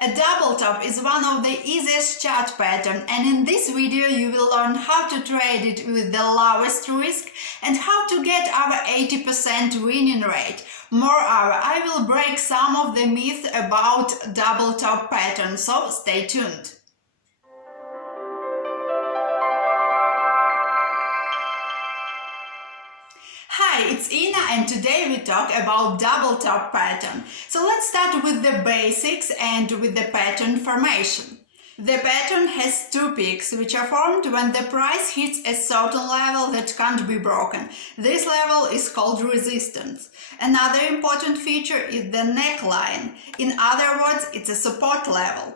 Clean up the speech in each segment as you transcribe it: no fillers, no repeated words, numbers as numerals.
A double top is one of the easiest chart patterns, and in this video you will learn how to trade it with the lowest risk and how to get our 80% winning rate. Moreover, I will break some of the myths about double top pattern, so stay tuned. Hi, it's Ina, and today we talk about double top pattern. So let's start with the basics and with the pattern formation. The pattern has two peaks, which are formed when the price hits a certain level that can't be broken. This level is called resistance. Another important feature is the neckline. In other words, it's a support level.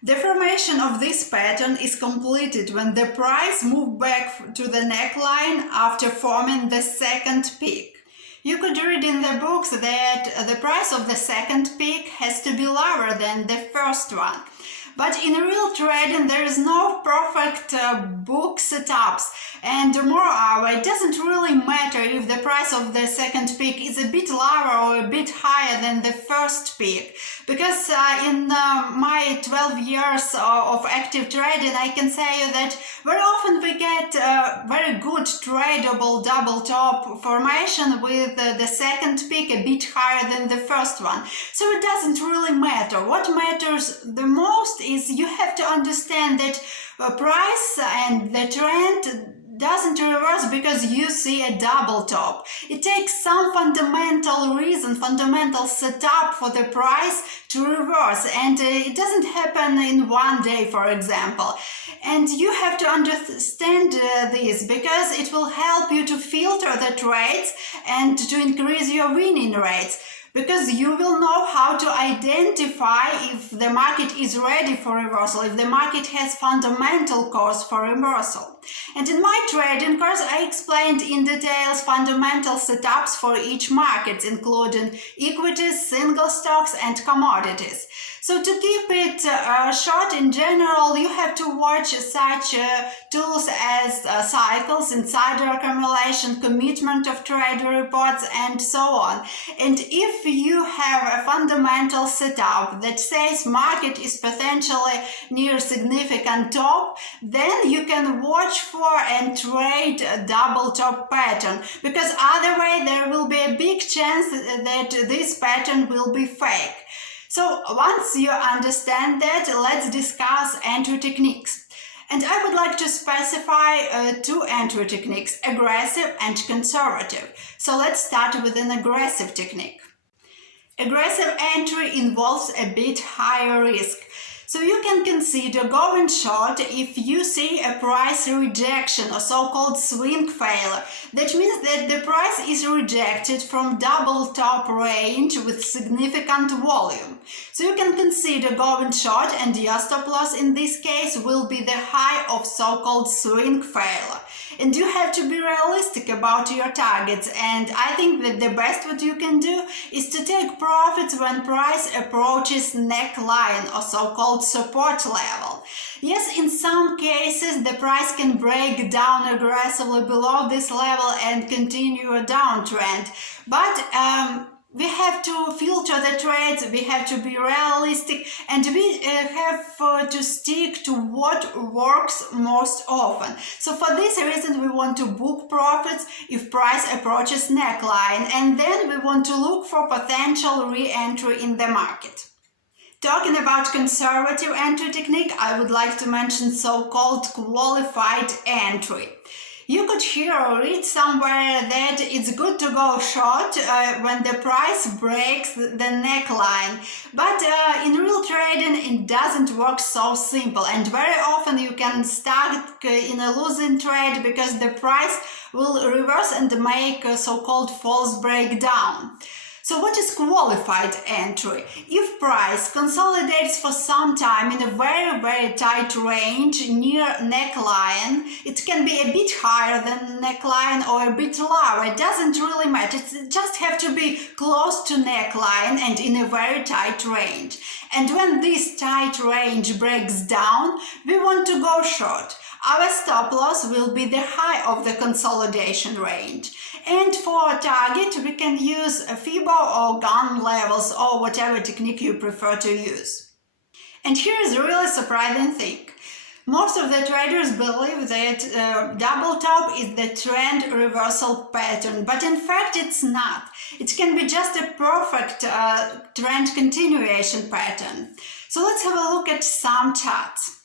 The formation of this pattern is completed when the price moves back to the neckline after forming the second peak. You could read in the books that the price of the second peak has to be lower than the first one. But in real trading, there is no perfect book setups, and moreover, it doesn't really matter if the price of the second peak is a bit lower or a bit higher than the first peak, because in my 12 years of active trading, I can say that very often we get very good tradable double top formation with the second peak a bit higher than the first one. So it doesn't really matter. What matters the most is you have to understand that price and the trend doesn't reverse because you see a double top. It takes some fundamental reason, fundamental setup for the price to reverse, and it doesn't happen in one day, for example. And you have to understand this because it will help you to filter the trades and to increase your winning rates. Because you will know how to identify if the market is ready for reversal, if the market has fundamental cause for reversal. And in my trading course, I explained in details fundamental setups for each market, including equities, single stocks, and commodities. So to keep it short, in general, you have to watch such tools as cycles, insider accumulation, commitment of trader reports, and so on. And if you have a fundamental setup that says market is potentially near significant top, then you can watch for and trade a double top pattern, because otherwise there will be a big chance that this pattern will be fake. So once you understand that, let's discuss entry techniques. And I would like to specify two entry techniques, aggressive and conservative. So let's start with an aggressive technique. Aggressive entry involves a bit higher risk. So you can consider going short if you see a price rejection or so-called swing failure. That means that the price is rejected from double top range with significant volume. So you can consider going short, and your stop loss in this case will be the high of so-called swing failure. And you have to be realistic about your targets, and I think that the best what you can do is to take profits when price approaches neckline or so-called support level. Yes, in some cases the price can break down aggressively below this level and continue a downtrend, but we have to filter the trades, we have to be realistic, and we have to stick to what works most often. So for this reason we want to book profits if price approaches neckline, and then we want to look for potential re-entry in the market. Talking about conservative entry technique, I would like to mention so-called qualified entry. You could hear or read somewhere that it's good to go short when the price breaks the neckline, but in real trading it doesn't work so simple, and very often you can start in a losing trade because the price will reverse and make a so-called false breakdown. So what is qualified entry? If price consolidates for some time in a very tight range near neckline, it can be a bit higher than neckline or a bit lower. It doesn't really matter. It just have to be close to neckline and in a very tight range. And when this tight range breaks down, we want to go short. Our stop loss will be the high of the consolidation range. And for a target, we can use a FIBO or gun levels or whatever technique you prefer to use. And here is a really surprising thing. Most of the traders believe that double top is the trend reversal pattern, but in fact it's not. It can be just a perfect trend continuation pattern. So let's have a look at some charts.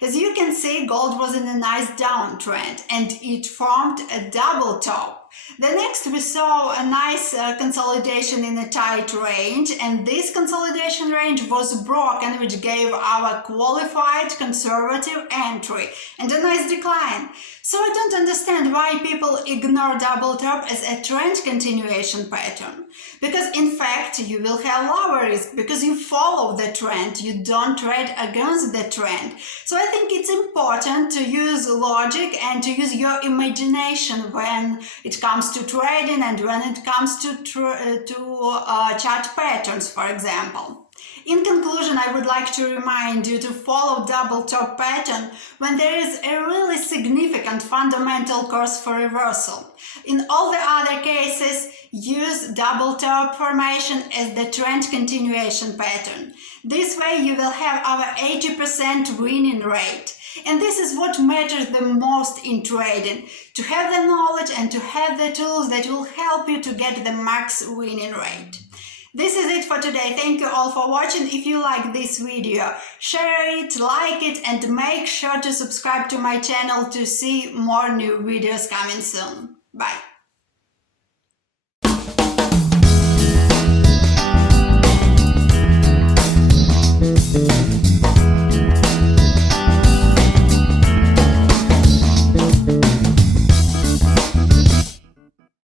As you can see, gold was in a nice downtrend and it formed a double top. The next we saw a nice consolidation in a tight range, and this consolidation range was broken, which gave our qualified conservative entry and a nice decline. So I don't understand why people ignore double top as a trend continuation pattern. Because in fact you will have lower risk because you follow the trend, you don't trade against the trend. So I think it's important to use logic and to use your imagination when it comes to trading and when it comes to chart patterns, for example. In conclusion, I would like to remind you to follow double top pattern when there is a really significant fundamental cause for reversal. In all the other cases, use double top formation as the trend continuation pattern. This way you will have our 80% winning rate. And this is what matters the most in trading, to have the knowledge and to have the tools that will help you to get the max winning rate. This is it for today. Thank you all for watching. If you like this video, share it, like it, and make sure to subscribe to my channel to see more new videos coming soon. Bye.